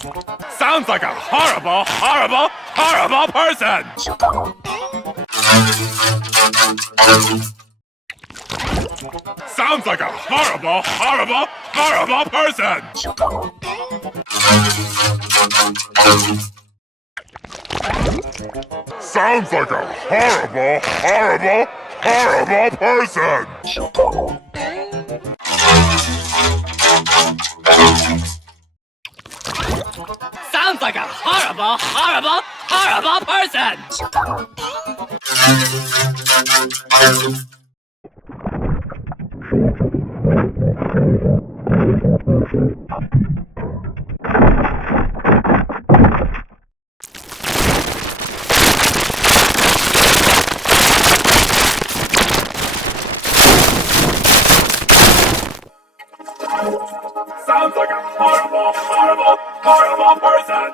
Sounds like a horrible, horrible, horrible person! Sounds like a horrible, horrible, horrible person! Sounds like a horrible, horrible, horrible person! Sounds like a horrible, horrible, horrible person! Sounds like a horrible, horrible, horrible person!